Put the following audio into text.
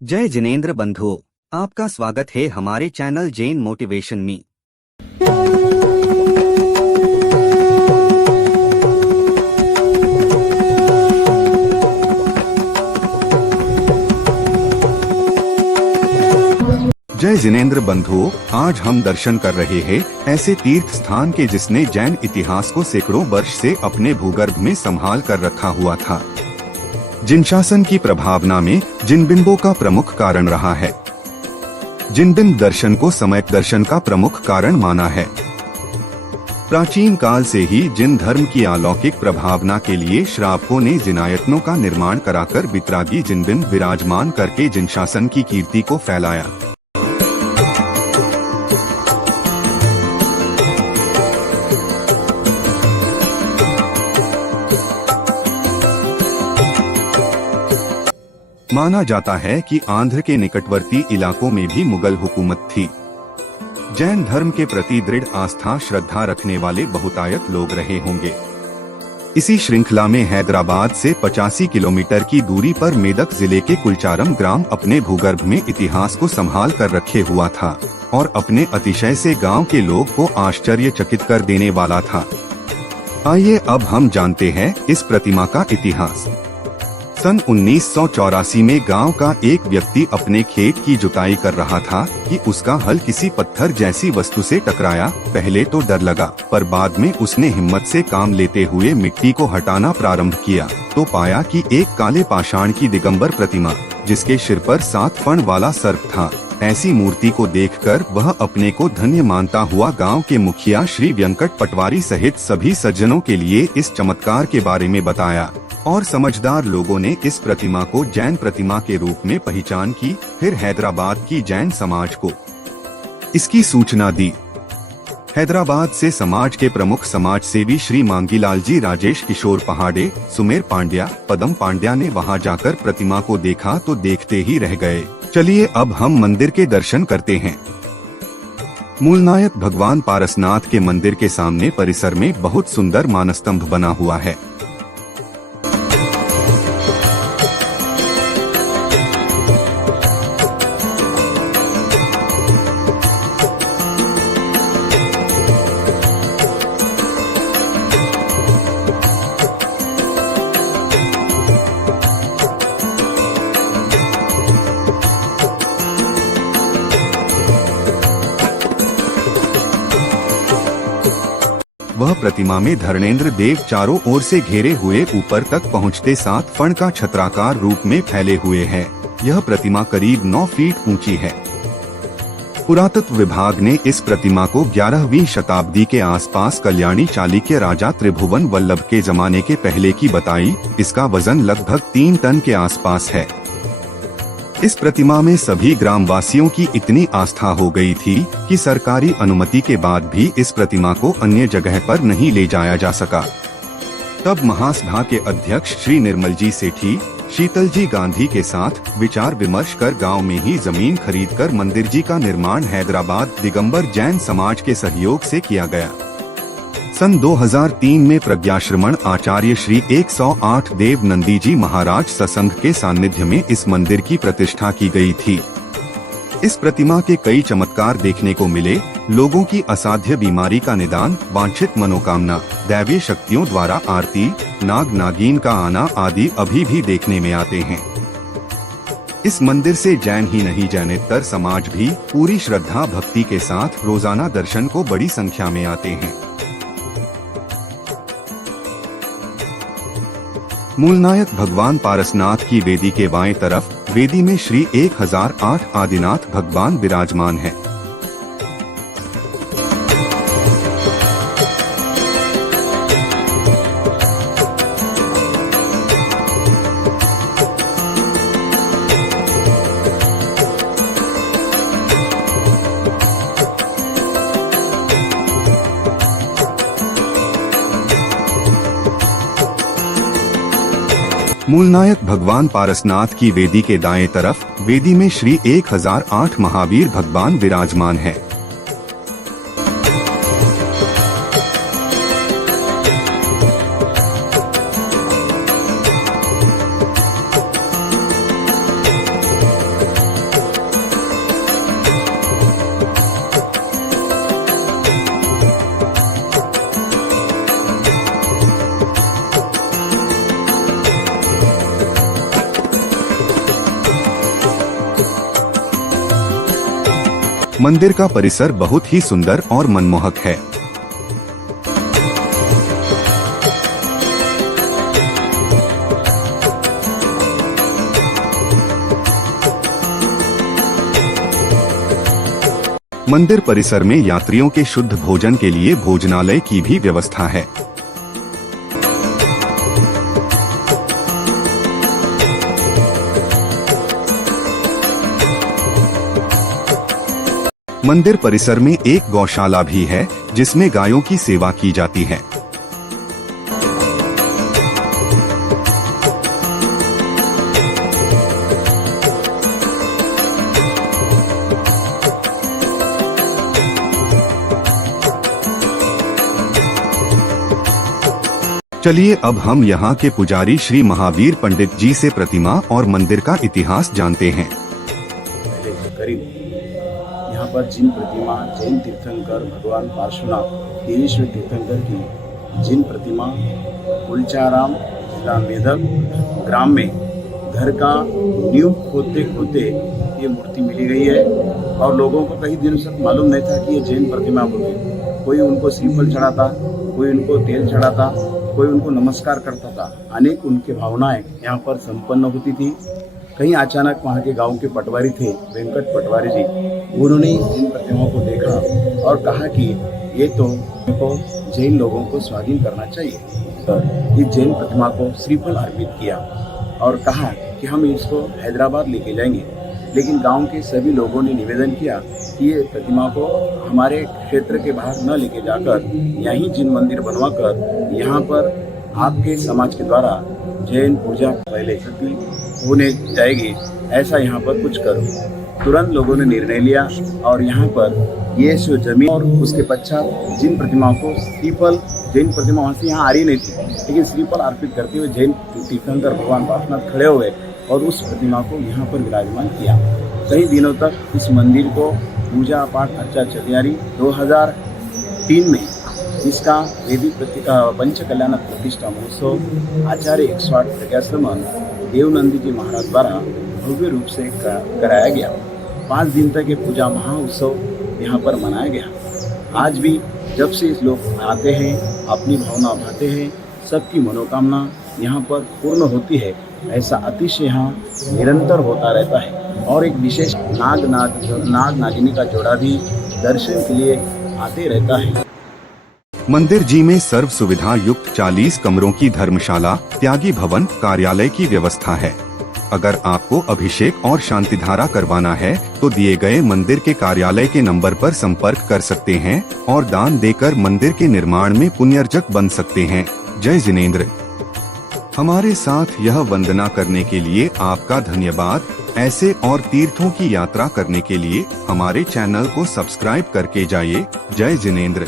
जय जिनेंद्र बंधुओं, आपका स्वागत है हमारे चैनल जैन मोटिवेशन में। जय जिनेंद्र बंधुओं, आज हम दर्शन कर रहे हैं ऐसे तीर्थ स्थान के जिसने जैन इतिहास को सैकड़ों वर्ष से अपने भूगर्भ में संभाल कर रखा हुआ था। जिनशासन की प्रभावना में जिनबिंबों का प्रमुख कारण रहा है। जिनबिंब दर्शन को सम्यक दर्शन का प्रमुख कारण माना है। प्राचीन काल से ही जिन धर्म की अलौकिक प्रभावना के लिए श्रावकों ने जिनायतनों का निर्माण कराकर वितरागी जिनबिंब विराजमान करके जिनशासन की कीर्ति को फैलाया। माना जाता है कि आंध्र के निकटवर्ती इलाकों में भी मुगल हुकूमत थी। जैन धर्म के प्रति दृढ़ आस्था श्रद्धा रखने वाले बहुतायत लोग रहे होंगे। इसी श्रृंखला में हैदराबाद से 85 किलोमीटर की दूरी पर मेदक जिले के कुलचारम ग्राम अपने भूगर्भ में इतिहास को संभाल कर रखे हुआ था और अपने अतिशय से गांव के लोग को आश्चर्यचकित कर देने वाला था। आइए अब हम जानते हैं इस प्रतिमा का इतिहास। सन 1984 में गांव का एक व्यक्ति अपने खेत की जुताई कर रहा था कि उसका हल किसी पत्थर जैसी वस्तु से टकराया। पहले तो डर लगा, पर बाद में उसने हिम्मत से काम लेते हुए मिट्टी को हटाना प्रारंभ किया तो पाया कि एक काले पाषाण की दिगंबर प्रतिमा, जिसके सिर पर 7 फण वाला सर्प था। ऐसी मूर्ति को देखकर वह अपने को धन्य मानता हुआ गांव के मुखिया श्री वेंकट पटवारी सहित सभी सज्जनों के लिए इस चमत्कार के बारे में बताया और समझदार लोगों ने इस प्रतिमा को जैन प्रतिमा के रूप में पहचान की। फिर हैदराबाद की जैन समाज को इसकी सूचना दी। हैदराबाद से समाज के प्रमुख समाज सेवी श्री मांगीलाल जी, राजेश किशोर पहाड़े, सुमेर पांड्या, पदम पांड्या ने वहां जाकर प्रतिमा को देखा तो देखते ही रह गए। चलिए अब हम मंदिर के दर्शन करते हैं। मूलनायक भगवान पारसनाथ के मंदिर के सामने परिसर में बहुत सुंदर मानस्तंभ बना हुआ है। वह प्रतिमा में धर्मेंद्र देव चारों ओर से घेरे हुए ऊपर तक पहुंचते 7 फण का छत्राकार रूप में फैले हुए है। यह प्रतिमा करीब 9 फीट ऊंची है। पुरातत्व विभाग ने इस प्रतिमा को 11वीं शताब्दी के आसपास कल्याणी चालुक्य राजा त्रिभुवन वल्लभ के जमाने के पहले की बताई। इसका वजन लगभग 3 टन के आसपास है। इस प्रतिमा में सभी ग्रामवासियों की इतनी आस्था हो गई थी कि सरकारी अनुमति के बाद भी इस प्रतिमा को अन्य जगह पर नहीं ले जाया जा सका। तब महासभा के अध्यक्ष श्री निर्मल जी सेठी, शीतल जी गांधी के साथ विचार विमर्श कर गांव में ही जमीन खरीदकर मंदिर जी का निर्माण हैदराबाद दिगंबर जैन समाज के सहयोग से किया गया। सन 2003 में प्रज्ञाश्रमण आचार्य श्री 108 देव नंदी जी महाराज सत्संग के सानिध्य में इस मंदिर की प्रतिष्ठा की गई थी। इस प्रतिमा के कई चमत्कार देखने को मिले। लोगों की असाध्य बीमारी का निदान, वांछित मनोकामना, दैवीय शक्तियों द्वारा आरती, नाग नागिन का आना आदि अभी भी देखने में आते हैं। इस मंदिर से जैन ही नहीं जैनेतर समाज भी पूरी श्रद्धा भक्ति के साथ रोजाना दर्शन को बड़ी संख्या में आते हैं। मूलनायक भगवान पारसनाथ की वेदी के बाएं तरफ वेदी में श्री 1008 आदिनाथ भगवान विराजमान है। मूलनायक भगवान पारसनाथ की वेदी के दाएं तरफ वेदी में श्री 1008 महावीर भगवान विराजमान है। मंदिर का परिसर बहुत ही सुंदर और मनमोहक है। मंदिर परिसर में यात्रियों के शुद्ध भोजन के लिए भोजनालय की भी व्यवस्था है। मंदिर परिसर में एक गौशाला भी है जिसमें गायों की सेवा की जाती है। चलिए अब हम यहाँ के पुजारी श्री महावीर पंडित जी से प्रतिमा और मंदिर का इतिहास जानते हैं। करीब यहाँ पर जिन प्रतिमा जैन तीर्थंकर भगवान पार्श्वनाथ देवेश्वर तीर्थंकर की जिन प्रतिमा कुलचाराम जिला मेदक ग्राम में घर का नींव खोदते खोदते ये मूर्ति मिली गई है और लोगों को कई दिनों से मालूम नहीं था कि ये जैन प्रतिमा बोले। कोई उनको श्रीफल चढ़ाता, कोई उनको तेल चढ़ाता, कोई उनको नमस्कार करता था। अनेक उनके भावनाएं यहाँ पर संपन्न होती थी। कहीं अचानक वहाँ के गांव के पटवारी थे वेंकट पटवारी जी, उन्होंने इन प्रतिमाओं को देखा और कहा कि ये तो जैन लोगों को स्वाधीन करना चाहिए। तो इस जैन प्रतिमा को श्रीफल अर्पित किया और कहा कि हम इसको हैदराबाद लेके जाएंगे। लेकिन गांव के सभी लोगों ने निवेदन किया कि ये प्रतिमा को हमारे क्षेत्र के बाहर न लेके जाकर यहीं जिन मंदिर बनवाकर यहाँ पर आपके समाज के द्वारा जैन पूजा पहले होने जाएगी, ऐसा यहाँ पर कुछ करो। तुरंत लोगों ने निर्णय लिया और यहाँ पर ये जो जमीन और उसके पश्चात जिन प्रतिमाओं को श्रीफल जैन प्रतिमा वहाँ से यहाँ आ रही नहीं थी, लेकिन श्रीफल अर्पित करते हुए जैन तीर्थंकर भगवान पार्श्वनाथ खड़े हुए और उस प्रतिमा को यहाँ पर विराजमान किया। कई दिनों तक इस मंदिर को पूजा पाठ अर्चा चलती आ रही। 2003 में इसका वैदिक पंच कल्याण प्रतिष्ठा महोत्सव आचार्य 108 प्रज्ञाश्रमण देवनंदी जी महाराज द्वारा भव्य रूप से कराया गया। 5 दिन तक ये पूजा महाउत्सव यहाँ पर मनाया गया। आज भी जब से इस लोग आते हैं, अपनी भावना भाते हैं, सबकी मनोकामना यहाँ पर पूर्ण होती है। ऐसा अतिशय यहाँ निरंतर होता रहता है और एक विशेष नाग नागिनी का जोड़ा भी दर्शन के लिए आते रहता है। मंदिर जी में सर्व सुविधा युक्त 40 कमरों की धर्मशाला, त्यागी भवन, कार्यालय की व्यवस्था है। अगर आपको अभिषेक और शांतिधारा करवाना है तो दिए गए मंदिर के कार्यालय के नंबर पर संपर्क कर सकते हैं और दान देकर मंदिर के निर्माण में पुण्यर्जक बन सकते हैं। जय जिनेंद्र। हमारे साथ यह वंदना करने के लिए आपका धन्यवाद। ऐसे और तीर्थों की यात्रा करने के लिए हमारे चैनल को सब्सक्राइब करके जाइए। जय जिनेंद्र।